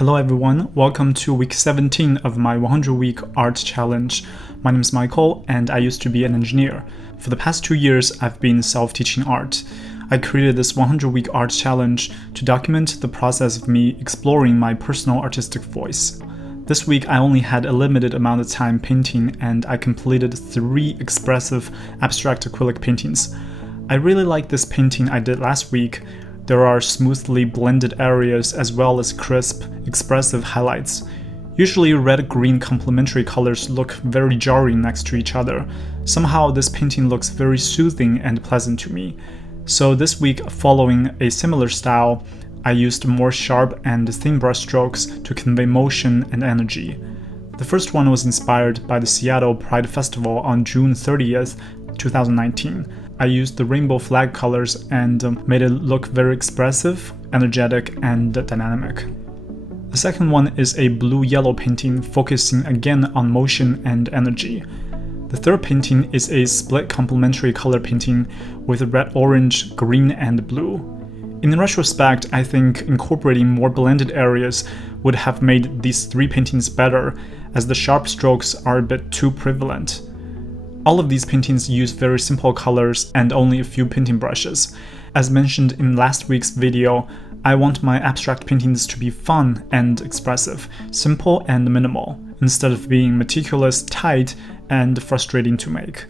Hello everyone, welcome to week 17 of my 100-week art challenge. My name is Michael and I used to be an engineer. For the past 2 years, I've been self-teaching art. I created this 100-week art challenge to document the process of me exploring my personal artistic voice. This week I only had a limited amount of time painting and I completed 3 expressive abstract acrylic paintings. I really like this painting I did last week. There are smoothly blended areas as well as crisp, expressive highlights. Usually red-green complementary colors look very jarring next to each other. Somehow this painting looks very soothing and pleasant to me. So this week, following a similar style, I used more sharp and thin brush strokes to convey motion and energy. The first one was inspired by the Seattle Pride Festival on June 30th, 2019. I used the rainbow flag colors and made it look very expressive, energetic, and dynamic. The second one is a blue-yellow painting focusing again on motion and energy. The third painting is a split complementary color painting with red, orange, green, and blue. In retrospect, I think incorporating more blended areas would have made these 3 paintings better, as the sharp strokes are a bit too prevalent. All of these paintings use very simple colors and only a few painting brushes. As mentioned in last week's video, I want my abstract paintings to be fun and expressive, simple and minimal, instead of being meticulous, tight, and frustrating to make.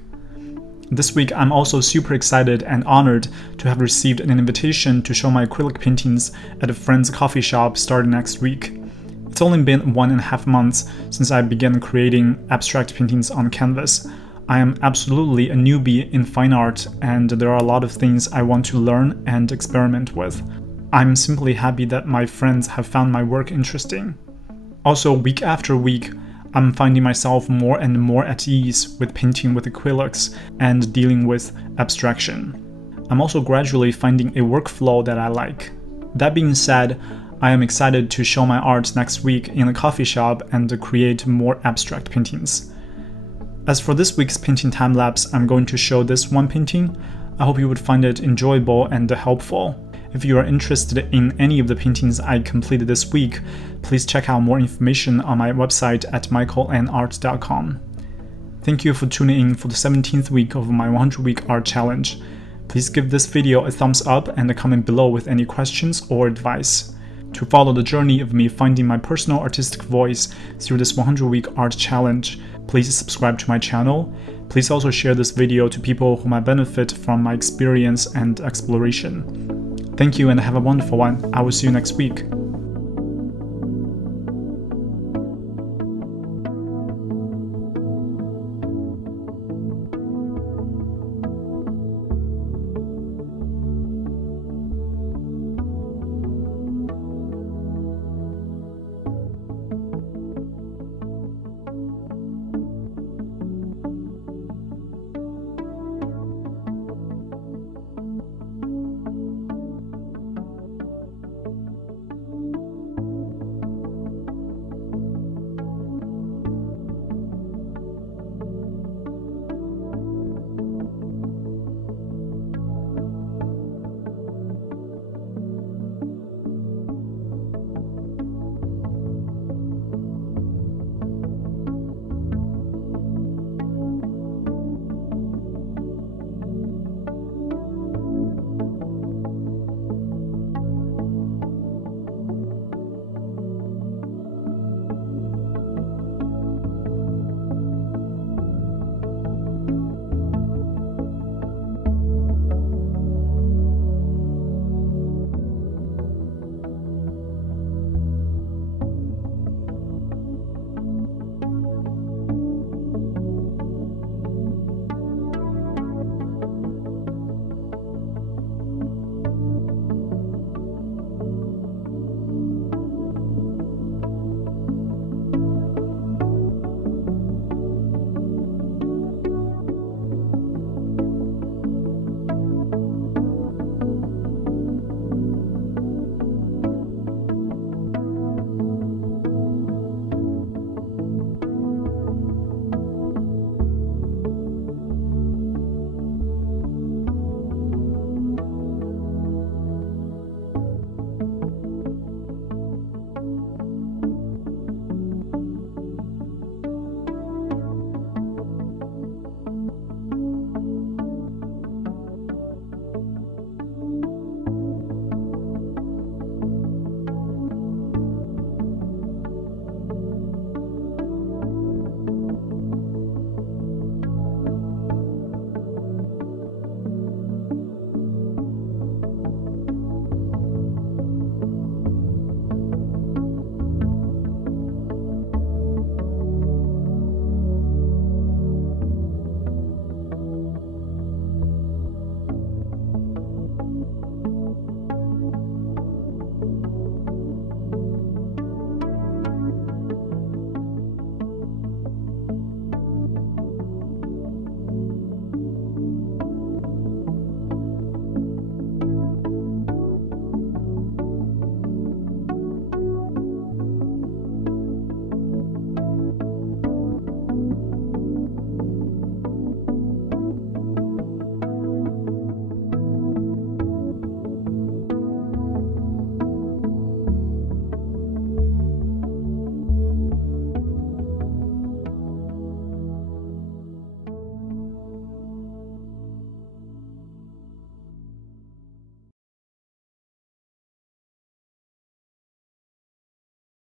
This week I'm also super excited and honored to have received an invitation to show my acrylic paintings at a friend's coffee shop starting next week. It's only been 1.5 months since I began creating abstract paintings on canvas. I am absolutely a newbie in fine art and there are a lot of things I want to learn and experiment with. I'm simply happy that my friends have found my work interesting. Also, week after week, I'm finding myself more and more at ease with painting with acrylics and dealing with abstraction. I'm also gradually finding a workflow that I like. That being said, I am excited to show my art next week in a coffee shop and create more abstract paintings. As for this week's painting time-lapse, I'm going to show this one painting. I hope you would find it enjoyable and helpful. If you are interested in any of the paintings I completed this week, please check out more information on my website at michaelandart.com. Thank you for tuning in for the 17th week of my 100-week art challenge. Please give this video a thumbs up and a comment below with any questions or advice. To follow the journey of me finding my personal artistic voice through this 100-week art challenge, please subscribe to my channel. Please also share this video to people who might benefit from my experience and exploration. Thank you and have a wonderful one. I will see you next week.